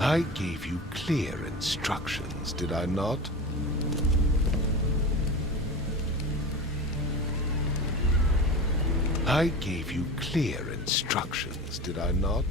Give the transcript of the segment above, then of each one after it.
I gave you clear instructions, did I not? I gave you clear instructions, did I not?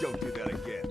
Don't do that again.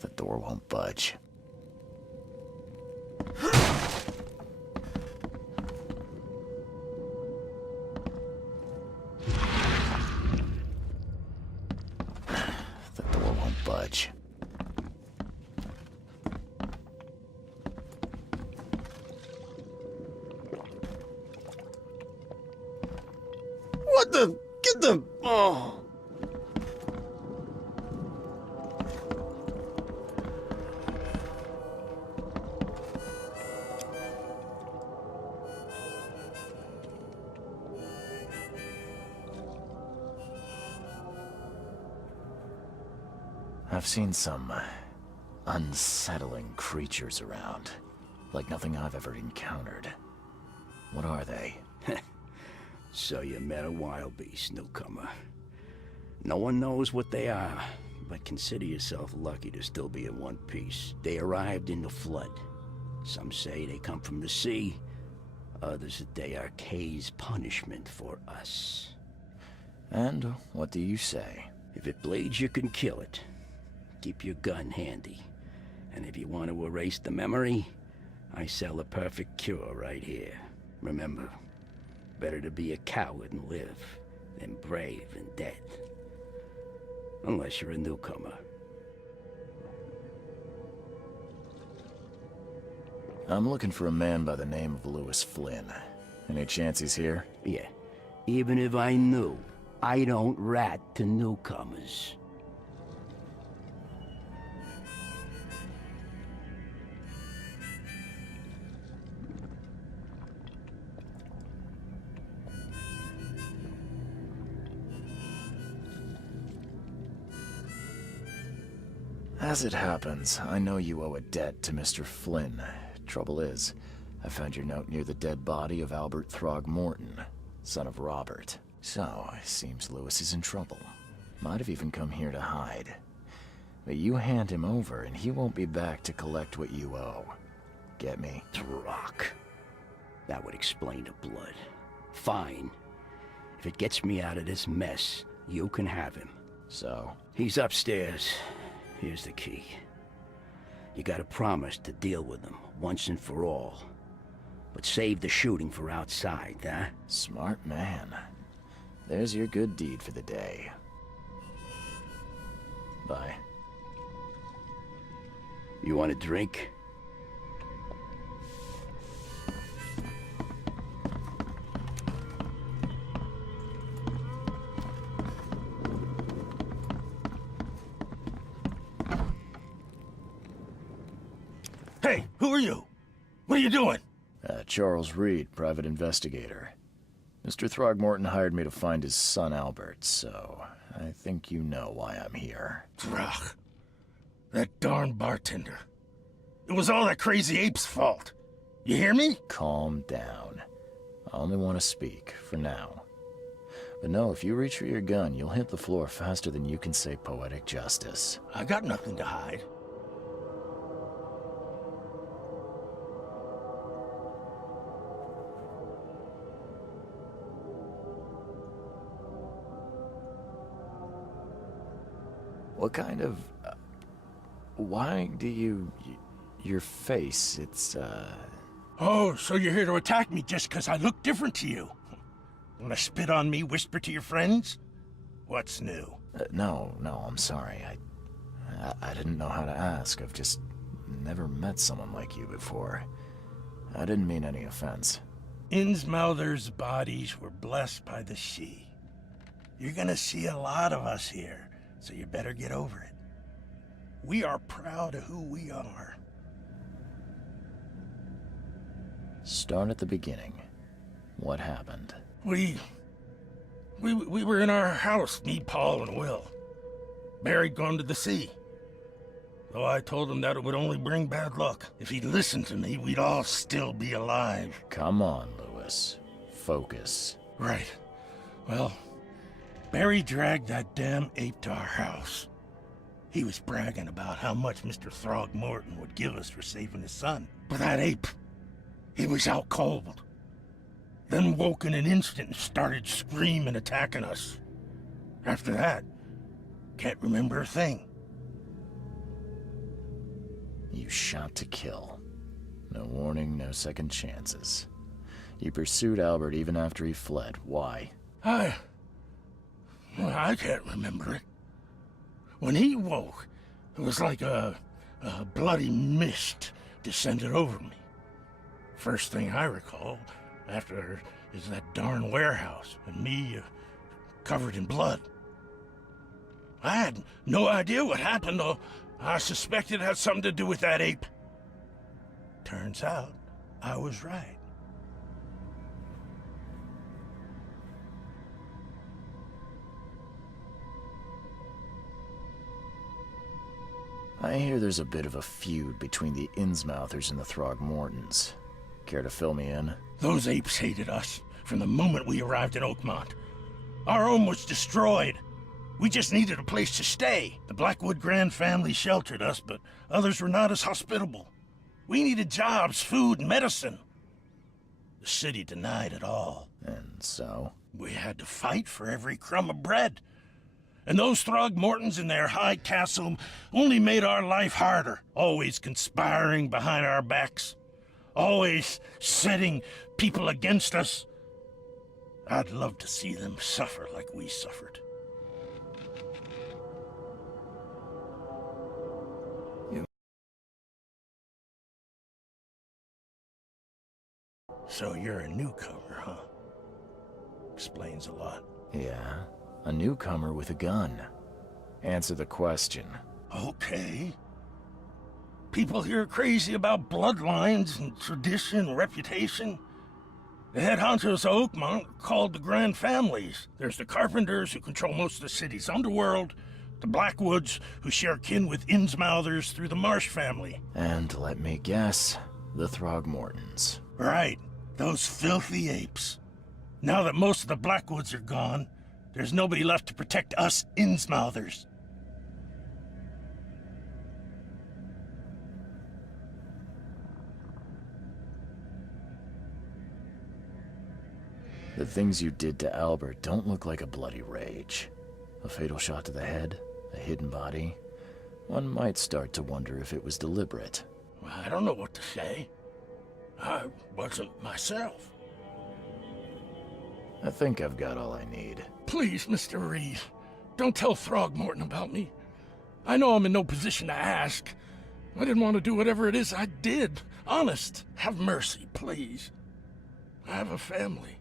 The door won't budge. The door won't budge. What the? Get the... Oh. I've seen some unsettling creatures around, like nothing I've ever encountered. What are they? So you met a wild beast, newcomer. No one knows what they are, but consider yourself lucky to still be in one piece. They arrived in the flood. Some say they come from the sea. Others that they are Kay's punishment for us. And what do you say? If it bleeds, you can kill it. Keep your gun handy. And if you want to erase the memory, I sell a perfect cure right here. Remember, better to be a coward and live than brave and dead. Unless you're a newcomer. I'm looking for a man by the name of Lewis Flynn. Any chance he's here? Yeah. Even if I knew, I don't rat to newcomers. As it happens, I know you owe a debt to Mr. Flynn. Trouble is, I found your note near the dead body of Albert Throgmorton, son of Robert. So, it seems Lewis is in trouble. Might have even come here to hide. But you hand him over and he won't be back to collect what you owe. Get me? Throck. That would explain the blood. Fine. If it gets me out of this mess, you can have him. So? He's upstairs. Here's the key. You gotta promise to deal with him, once and for all. But save the shooting for outside, huh? Smart man. There's your good deed for the day. Bye. You want a drink? Hey, who are you? What are you doing? Charles Reed, private investigator. Mr. Throgmorton hired me to find his son Albert, so I think you know why I'm here. Throg. That darn bartender. It was all that crazy ape's fault. You hear me? Calm down. I only want to speak, for now. But no, if you reach for your gun, you'll hit the floor faster than you can say poetic justice. I got nothing to hide. What kind of... why do you... your face, it's, Oh, so you're here to attack me just because I look different to you? Wanna spit on me, whisper to your friends? What's new? no, I'm sorry. I didn't know how to ask. I've just never met someone like you before. I didn't mean any offense. Innsmouther's bodies were blessed by the sea. You're gonna see a lot of us here, so you better get over it. We are proud of who we are. Start at the beginning. What happened? We were in our house, me, Paul, and Will. Barry'd gone to the sea. Though I told him that it would only bring bad luck. If he'd listened to me, we'd all still be alive. Come on, Lewis. Focus. Right. Well, Barry dragged that damn ape to our house. He was bragging about how much Mr. Throgmorton would give us for saving his son. But that ape, he was out cold. Then woke in an instant and started screaming, attacking us. After that, can't remember a thing. You shot to kill. No warning, no second chances. You pursued Albert even after he fled. Why? I can't remember it. When he woke, it was like a bloody mist descended over me. First thing I recall after is that darn warehouse and me covered in blood. I had no idea what happened, though. I suspected it had something to do with that ape. Turns out, I was right. I hear there's a bit of a feud between the Innsmouthers and the Throgmortons. Care to fill me in? Those apes hated us from the moment we arrived in Oakmont. Our home was destroyed. We just needed a place to stay. The Blackwood Grand family sheltered us, but others were not as hospitable. We needed jobs, food, and medicine. The city denied it all. And so? We had to fight for every crumb of bread. And those Throgmortons in their high castle only made our life harder, always conspiring behind our backs, always setting people against us. I'd love to see them suffer like we suffered. So you're a newcomer, huh? Explains a lot. Yeah, a newcomer with a gun. Answer the question. Okay. People here are crazy about bloodlines and tradition and reputation. The head honchos of Oakmont are called the Grand Families. There's the Carpenters, who control most of the city's underworld, the Blackwoods, who share kin with Innsmouthers through the Marsh family. And let me guess, the Throgmortons. Right. Those filthy apes. Now that most of the Blackwoods are gone, there's nobody left to protect us Innsmouthers. The things you did to Albert don't look like a bloody rage. A fatal shot to the head, a hidden body. One might start to wonder if it was deliberate. I don't know what to say. I wasn't myself. I think I've got all I need. Please, Mr. Reed, don't tell Throgmorton about me. I know I'm in no position to ask. I didn't want to do whatever it is I did. Honest, have mercy, please. I have a family.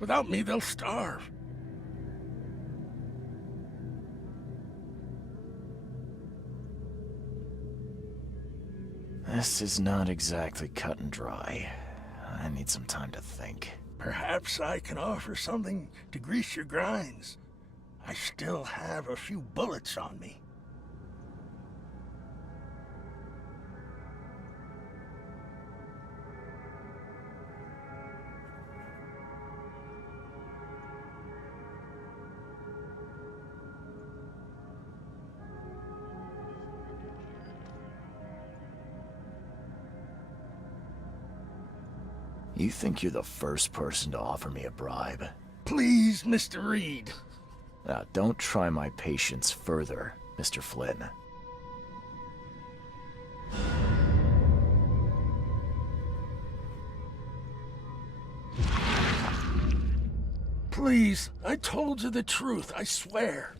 Without me, they'll starve. This is not exactly cut and dry. I need some time to think. Perhaps I can offer something to grease your grinds. I still have a few bullets on me. You think you're the first person to offer me a bribe? Please, Mr. Reed. Now, don't try my patience further, Mr. Flynn. Please, I told you the truth, I swear.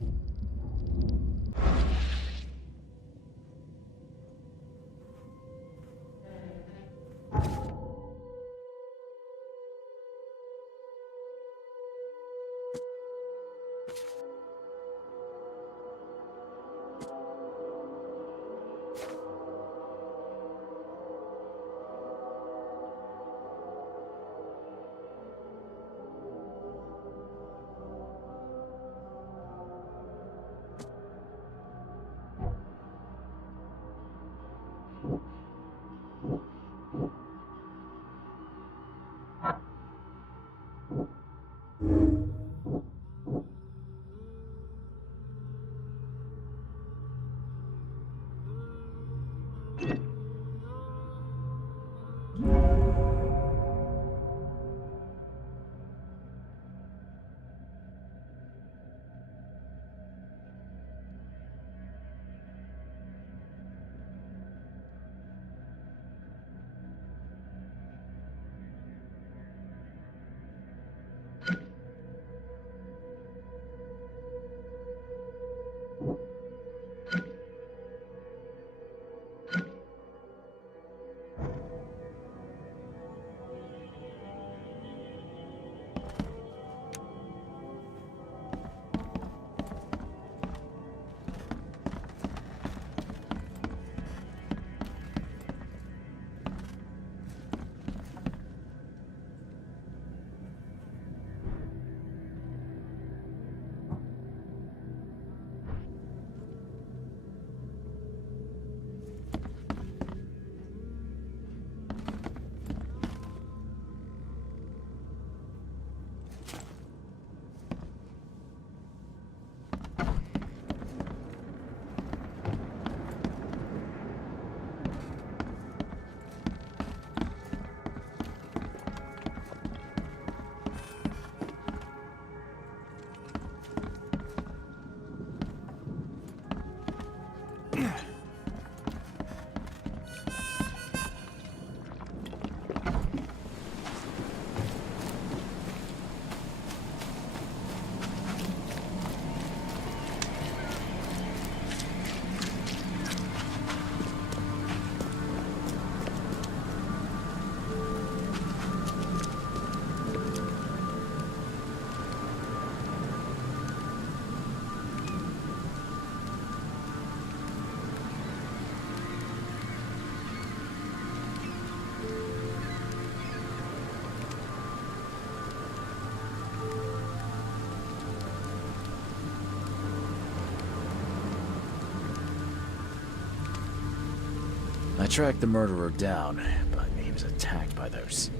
I tracked the murderer down, but he was attacked by those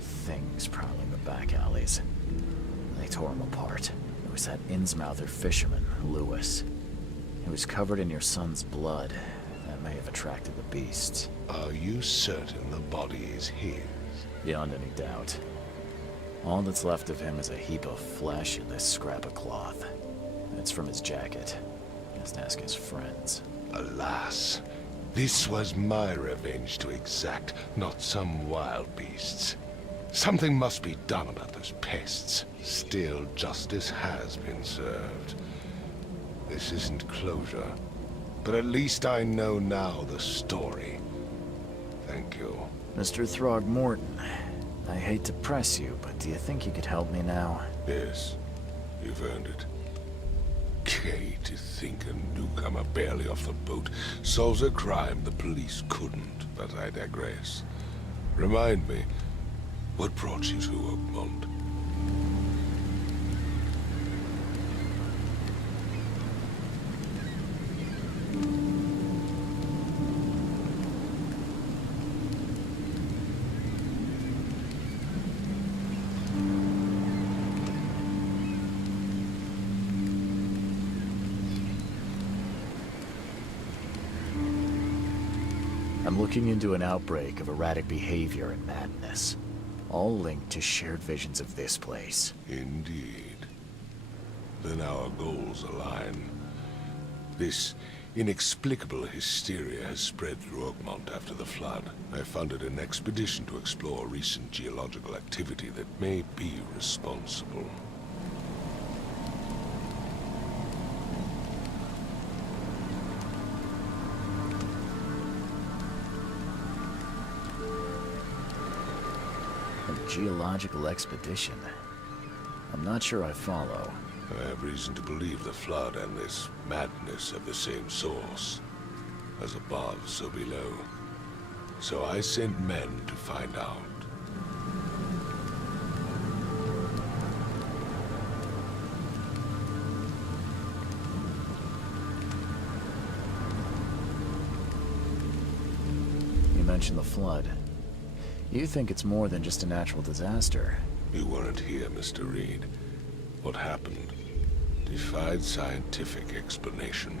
things prowling the back alleys. They tore him apart. It was that Innsmouther fisherman, Lewis. He was covered in your son's blood. That may have attracted the beasts. Are you certain the body is his? Beyond any doubt. All that's left of him is a heap of flesh and this scrap of cloth. It's from his jacket. Just ask his friends. Alas, this was my revenge to exact, not some wild beast's. Something must be done about those pests. Still, justice has been served. This isn't closure, but at least I know now the story. Thank you. Mr. Throgmorton, I hate to press you, but do you think you could help me now? Yes, you've earned it. Gay to think a newcomer barely off the boat solves a crime the police couldn't, but I digress. Remind me, what brought you to Oakmont? I'm looking into an outbreak of erratic behavior and madness, all linked to shared visions of this place. Indeed. Then our goals align. This inexplicable hysteria has spread through Oakmont after the flood. I funded an expedition to explore recent geological activity that may be responsible. A geological expedition? I'm not sure I follow. I have reason to believe the flood and this madness have the same source. As above, so below. So I sent men to find out. You mentioned the flood. You think it's more than just a natural disaster? You weren't here, Mr. Reed. What happened defied scientific explanation.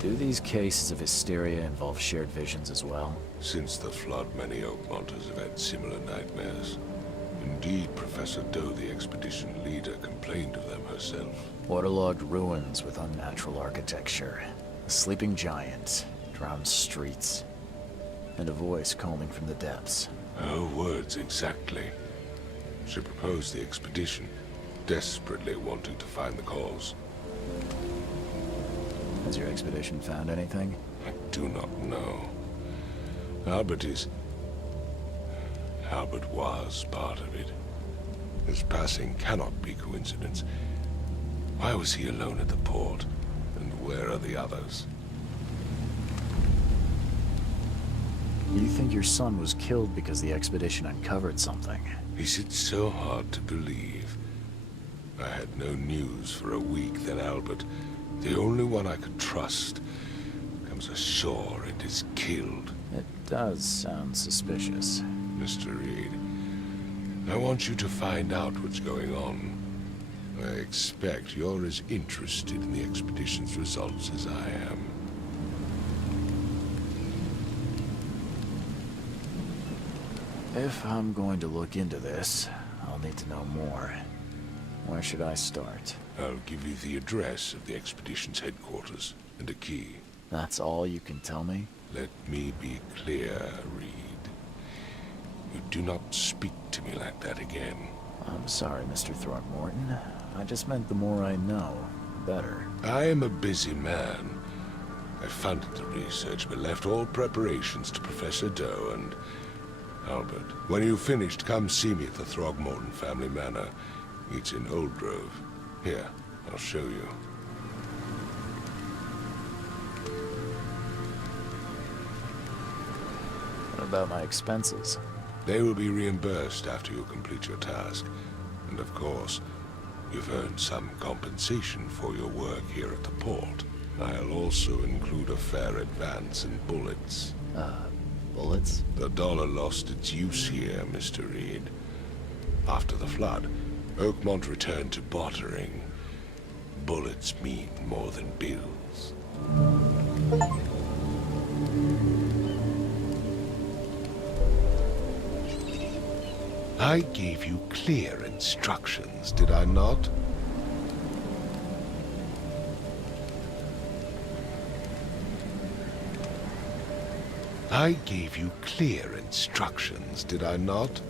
Do these cases of hysteria involve shared visions as well? Since the flood, many Oakmonters have had similar nightmares. Indeed, Professor Doe, the expedition leader, complained of them herself. Waterlogged ruins with unnatural architecture. A sleeping giant, drowned streets, and a voice calling from the depths. Her words exactly. She proposed the expedition, desperately wanting to find the cause. Has your expedition found anything? I do not know. Albert was part of it. His passing cannot be coincidence. Why was he alone at the port? And where are the others? You think your son was killed because the expedition uncovered something? Is it so hard to believe? I had no news for a week, then Albert, the only one I could trust, comes ashore and is killed. It does sound suspicious. Mr. Reed, I want you to find out what's going on. I expect you're as interested in the expedition's results as I am. If I'm going to look into this, I'll need to know more. Where should I start? I'll give you the address of the expedition's headquarters and a key. That's all you can tell me? Let me be clear, Reed. You do not speak to me like that again. I'm sorry, Mr. Throgmorton. I just meant the more I know, the better. I am a busy man. I funded the research, but left all preparations to Professor Doe and Albert. When you've finished, come see me at the Throgmorton family manor. It's in Old Grove. Here, I'll show you. What about my expenses? They will be reimbursed after you complete your task. And of course, you've earned some compensation for your work here at the port. I'll also include a fair advance in bullets. Bullets? The dollar lost its use here, Mr. Reed. After the flood, Oakmont returned to bartering. Bullets mean more than bills. I gave you clear instructions, did I not? I gave you clear instructions, did I not?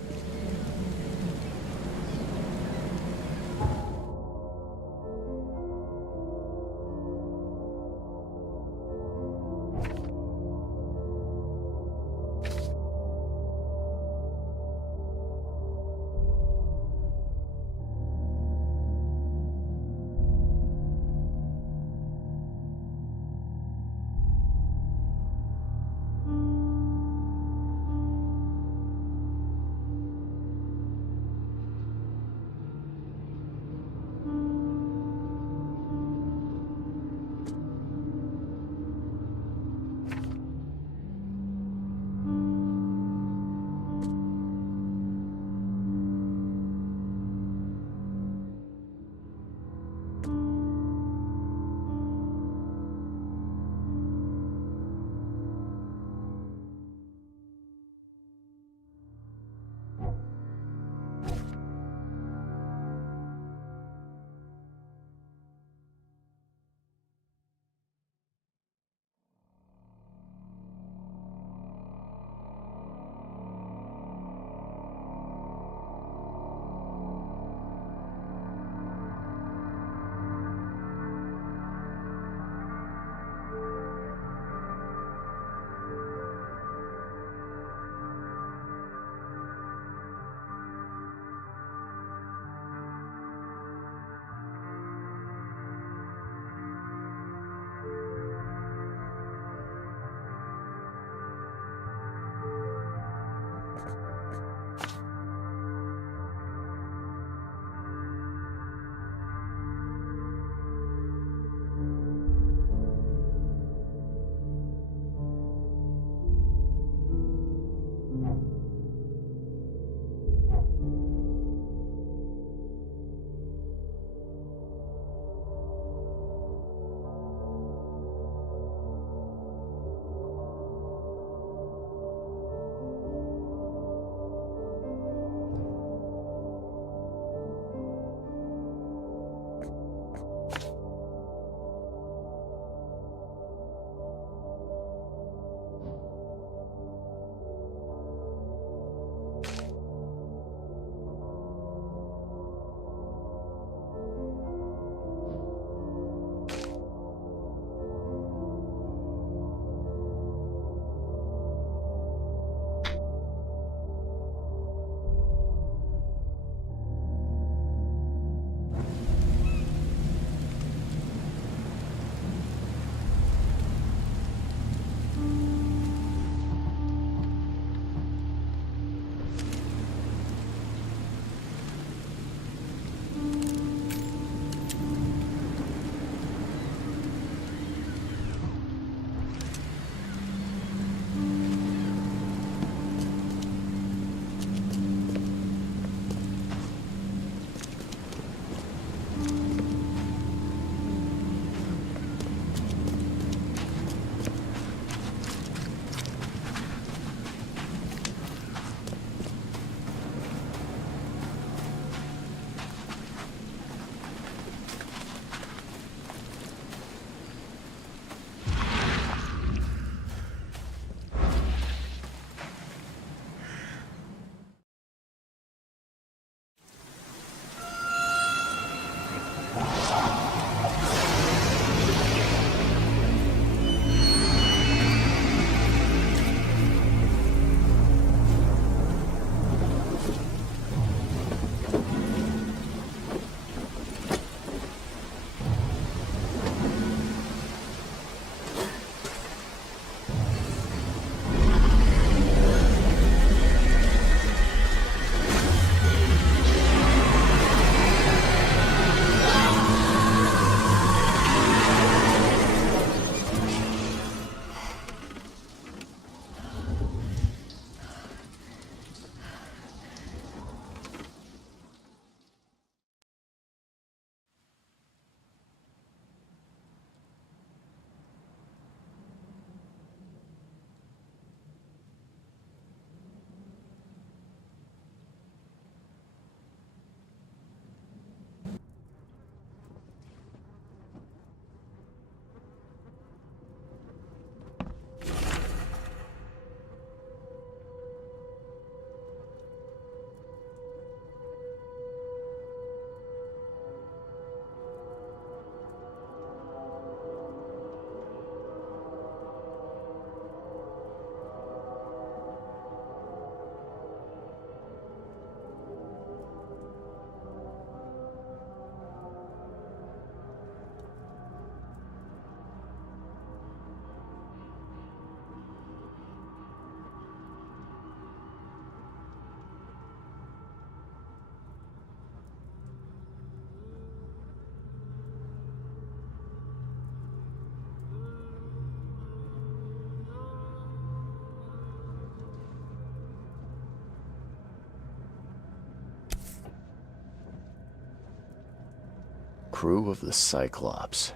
crew of the Cyclops.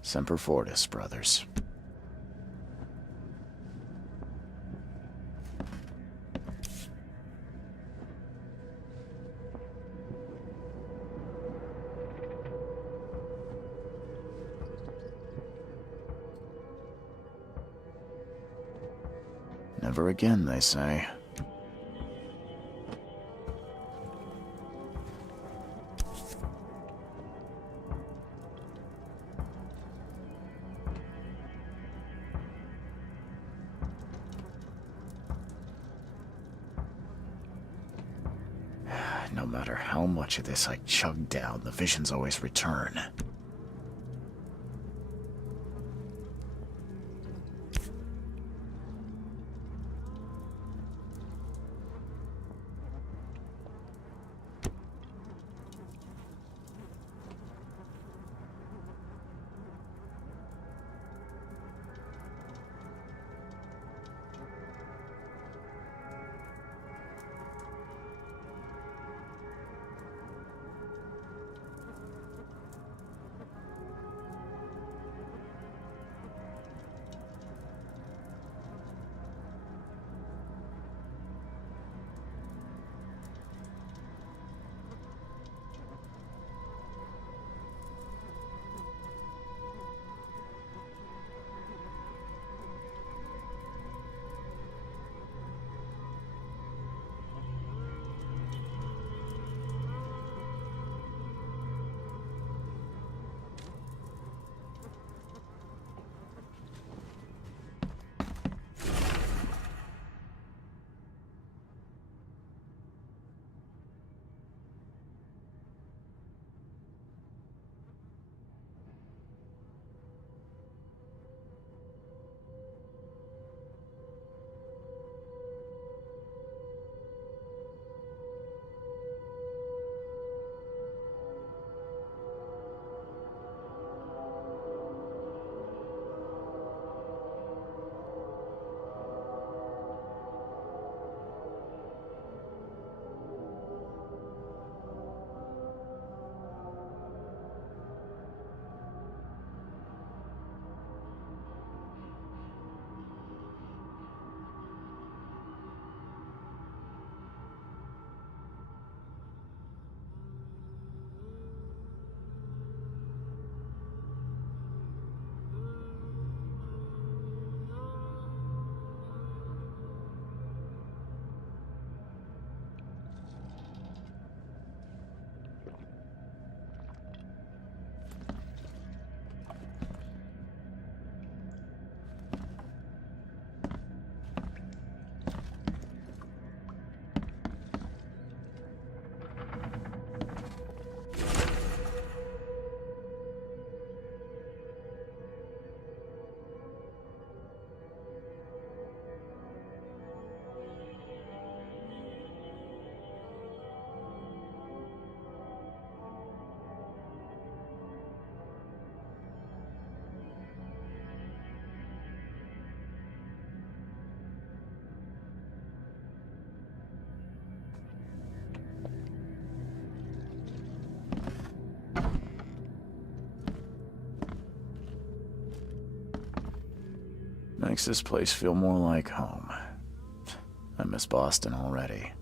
Semper Fortis, brothers. Never again, they say. No matter how much of this I chug down, the visions always return. Makes this place feel more like home. I miss Boston already.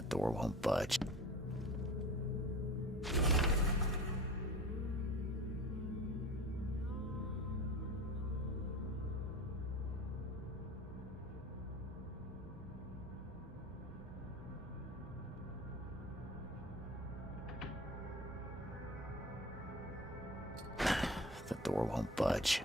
The door won't budge. The door won't budge.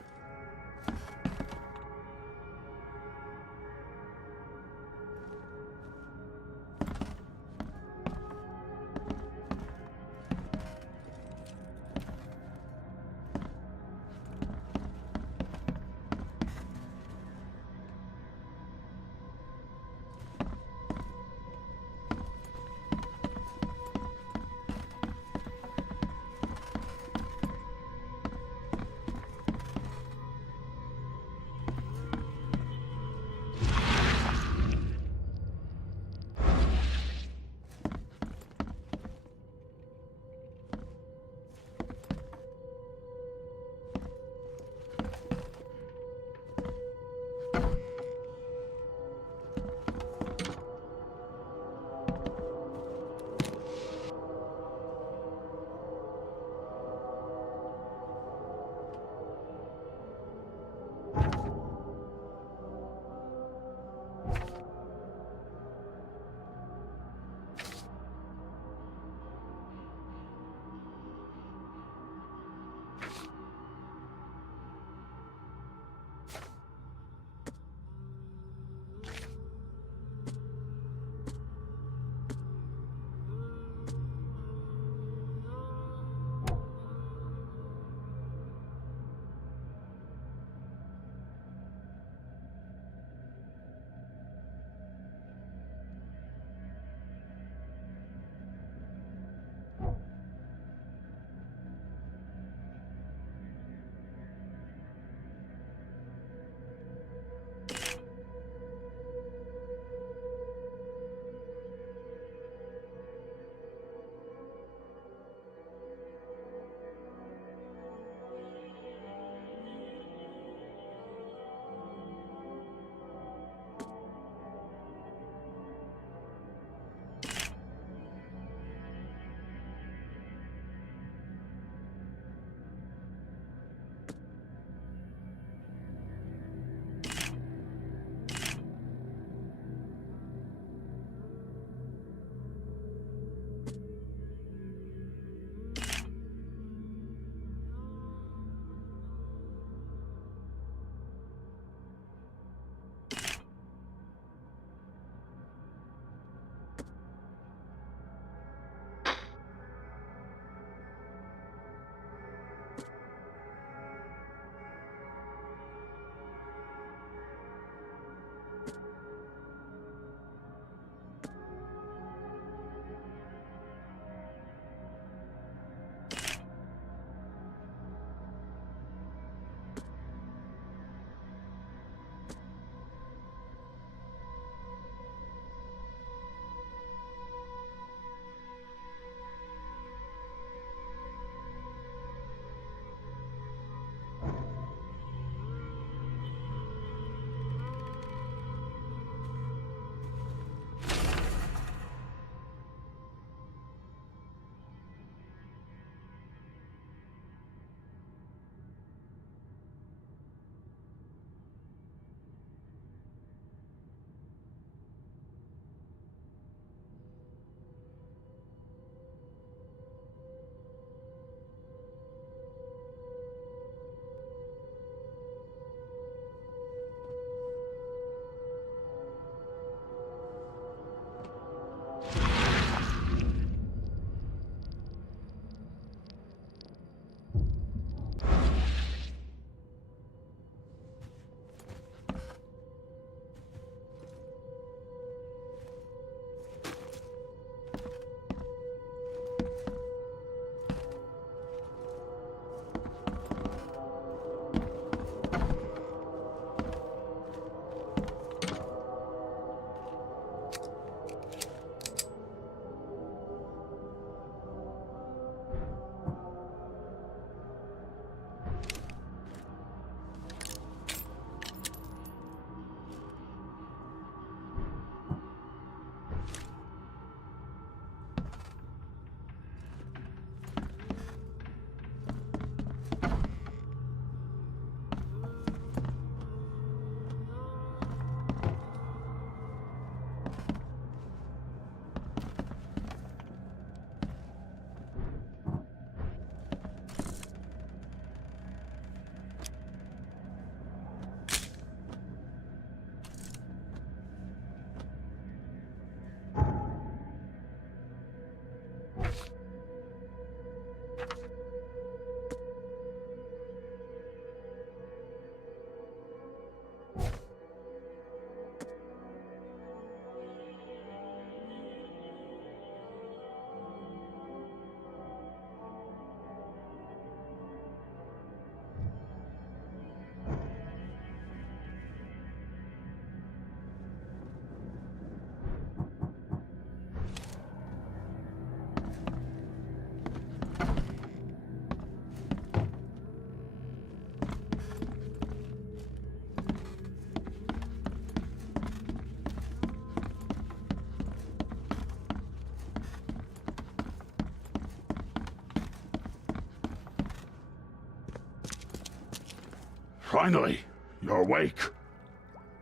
Finally, you're awake.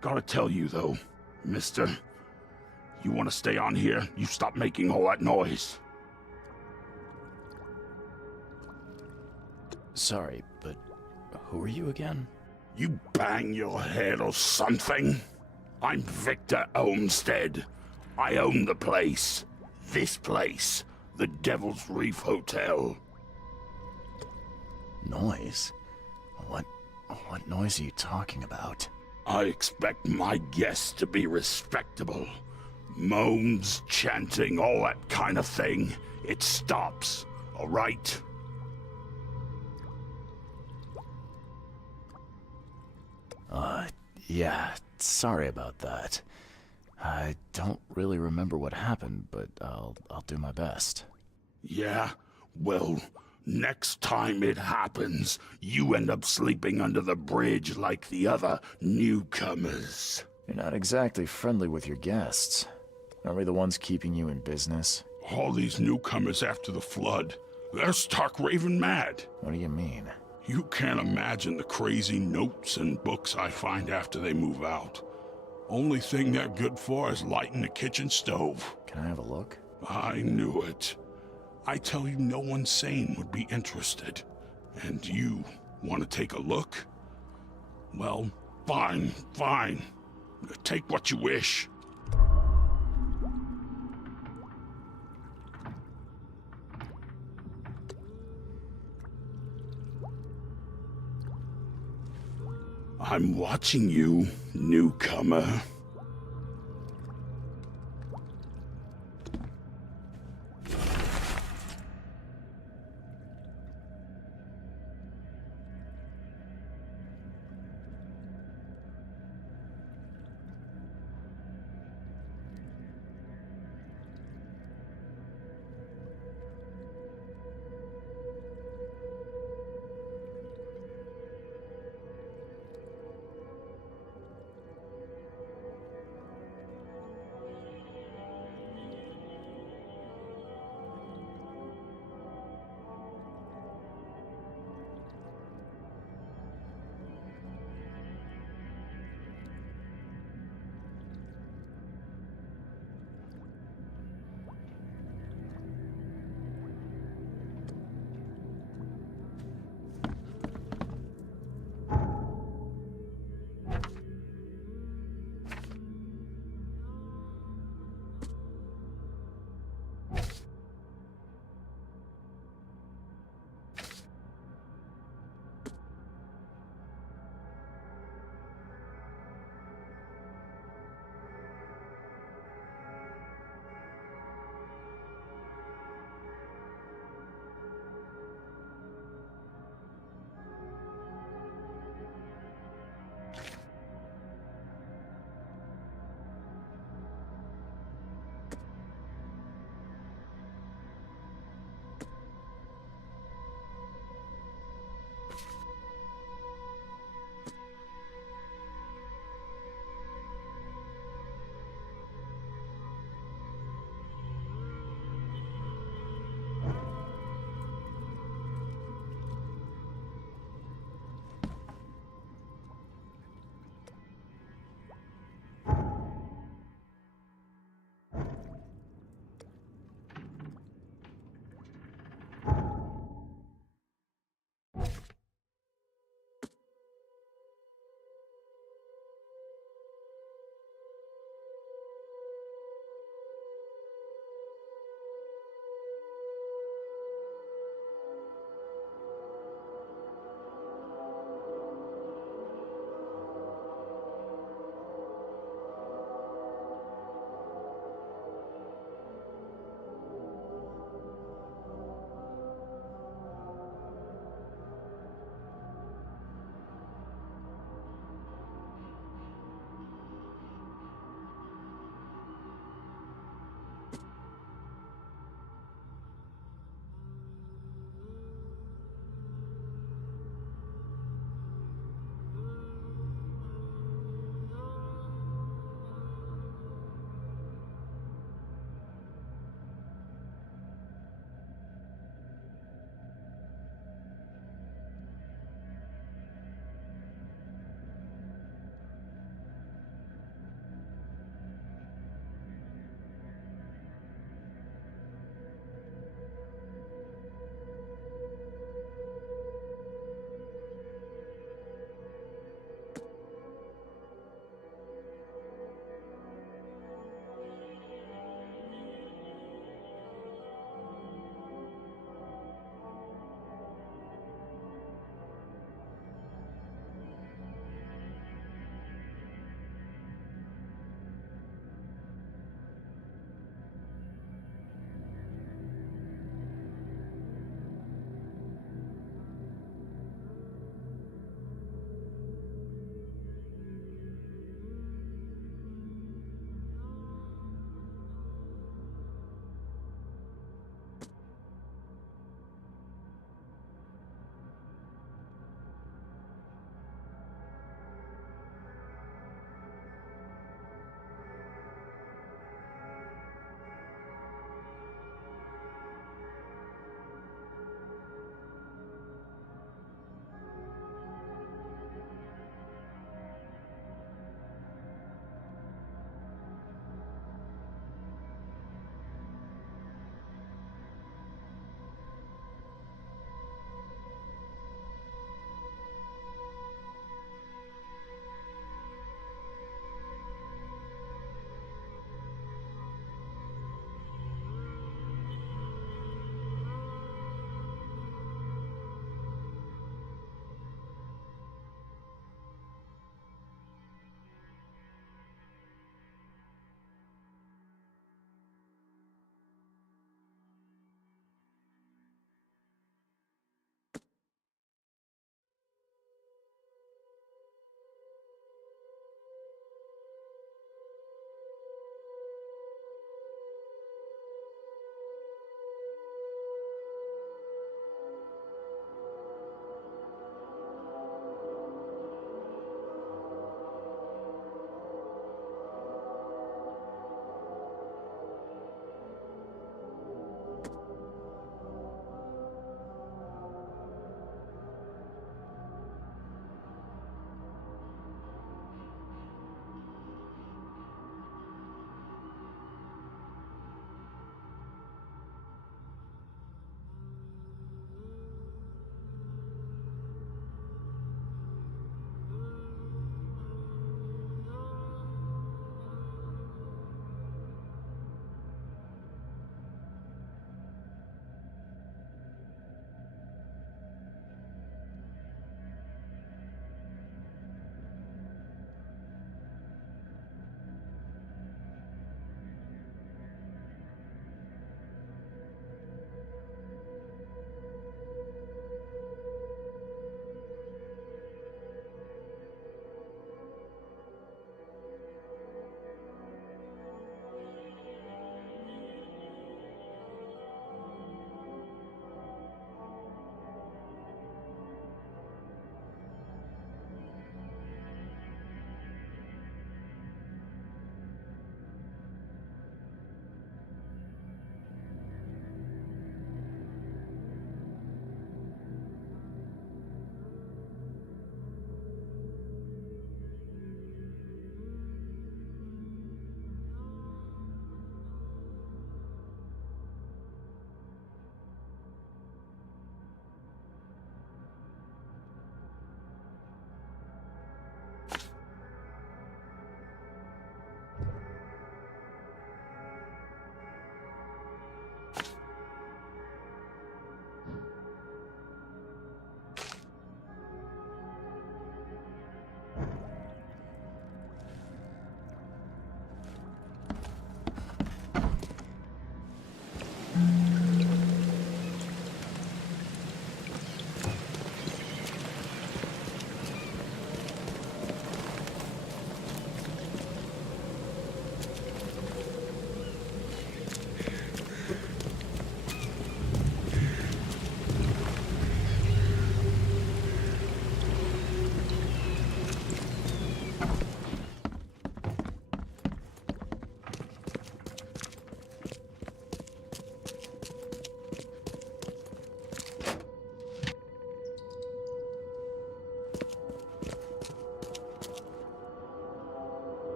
Gotta tell you, though, mister, you want to stay on here, you stop making all that noise. Sorry, but who are you again? You bang your head or something? I'm Victor Olmsted. I own the place. This place. The Devil's Reef Hotel. Noise? What noise are you talking about? I expect my guests to be respectable. Moans, chanting, all that kind of thing. It stops, all right? Yeah, sorry about that. I don't really remember what happened, but I'll do my best. Yeah? Well, next time it happens, you end up sleeping under the bridge like the other newcomers. You're not exactly friendly with your guests. Aren't we the ones keeping you in business? All these newcomers after the flood, they're stark raving mad. What do you mean? You can't imagine the crazy notes and books I find after they move out. Only thing they're good for is lighting the kitchen stove. Can I have a look? I knew it. I tell you, no one sane would be interested. And you want to take a look? Well, fine. Take what you wish. I'm watching you, newcomer.